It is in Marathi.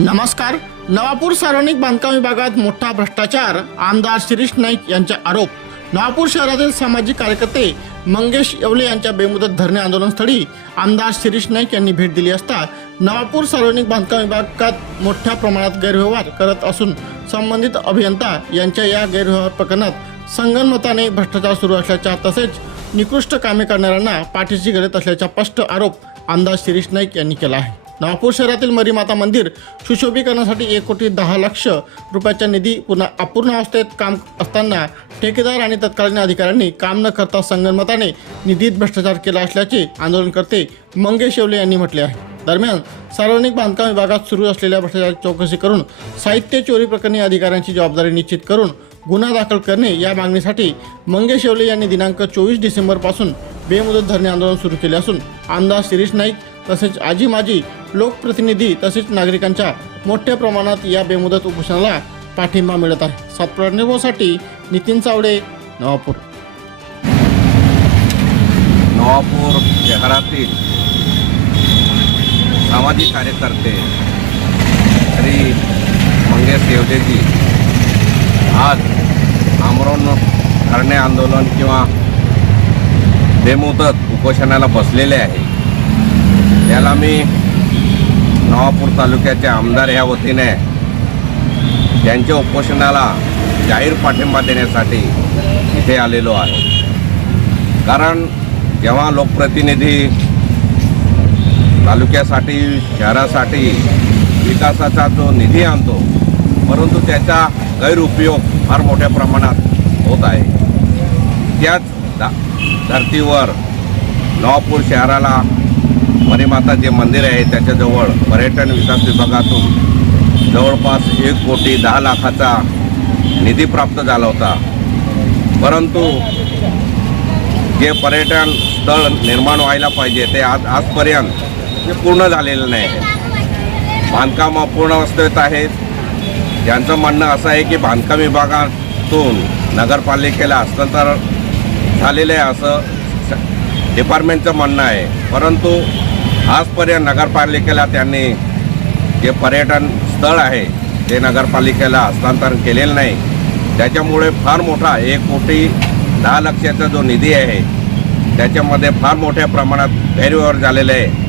नमस्कार. नवापूर सार्वजनिक बांधकाम विभागात मोठा भ्रष्टाचार आमदार शिरीष नाईक यांचे आरोप. नवापूर शहरातील सामाजिक कार्यकर्ते मंगेश येवले यांच्या बेमुदत धरणे आंदोलनस्थळी आमदार शिरीष नाईक यांनी भेट दिली असता नवापूर सार्वजनिक बांधकाम विभागात मोठ्या प्रमाणात गैरव्यवहार करत असून संबंधित अभियंता यांच्या या गैरव्यवहार प्रकरणात संगनमताने भ्रष्टाचार सुरू असल्याच्या तसेच निकृष्ट कामे करणाऱ्यांना पाठीशी घडत असल्याचा स्पष्ट आरोप आमदार शिरीष नाईक यांनी केला आहे. नागपूर शहरातील मरीमाता मंदिर सुशोभीकरणासाठी एक कोटी दहा लक्ष रुपयाचा निधी पुन्हा अपूर्ण अवस्थेत काम असताना ठेकेदार आणि तत्कालीन अधिकाऱ्यांनी काम न करता संगनमताने निधीत भ्रष्टाचार केला असल्याचे आंदोलनकर्ते मंगेश येवले यांनी म्हटले आहे. दरम्यान सार्वजनिक बांधकाम विभागात सुरू असलेल्या भ्रष्टाचाराची चौकशी करून साहित्य चोरी प्रकरणी अधिकाऱ्यांची जबाबदारी निश्चित करून गुन्हा दाखल करणे या मागणीसाठी मंगेश येवले यांनी दिनांक चोवीस डिसेंबरपासून बेमुदत धरणे आंदोलन सुरू केले असून आमदार शिरीष नाईक तसेच आजी माजी लोकप्रतिनिधी तसेच नागरिकांच्या मोठ्या प्रमाणात या बेमुदत उपोषणाला पाठिंबा मिळत आहे. सातपुरा नितीन चावडे नवापूर. नवापूर शहरातील सामाजिक कार्यकर्ते श्री मंगेश देवदेजी आज आमरण करणे आंदोलन किंवा बेमुदत उपोषणाला बसलेले आहे. याला मी नवापूर तालुक्याचे आमदार ह्या वतीने त्यांच्या उपोषणाला जाहीर पाठिंबा देण्यासाठी इथे आलेलो आहे. कारण जेव्हा लोकप्रतिनिधी तालुक्यासाठी शहरासाठी विकासाचा जो निधी आणतो परंतु त्याचा गैरउपयोग फार मोठ्या प्रमाणात होत आहे. त्याच धा- धर्तीवर नवापूर शहराला मरीमाता जे मंदिर आहे त्याच्याजवळ पर्यटन विकास विभागातून जवळपास एक कोटी दहा लाखाचा निधी प्राप्त झाला होता. परंतु जे पर्यटन स्थळ निर्माण व्हायला पाहिजे ते आज आजपर्यंत ते पूर्ण झालेलं नाही आहे. बांधकाम अपूर्ण अवस्थेत आहेत ज्यांचं म्हणणं असं आहे की बांधकाम विभागातून नगरपालिकेला हस्तांतर झालेलं आहे असं डिपार्टमेंटचं म्हणणं आहे. परंतु आजपर्यंत नगरपालिकेला त्यांनी जे पर्यटन स्थळ आहे ते नगरपालिकेला हस्तांतरण केलेलं नाही. त्याच्यामुळे फार मोठा एक कोटी दहा लक्षाचा जो निधी आहे त्याच्यामध्ये फार मोठ्या प्रमाणात गैरव्यवहार झालेले आहे.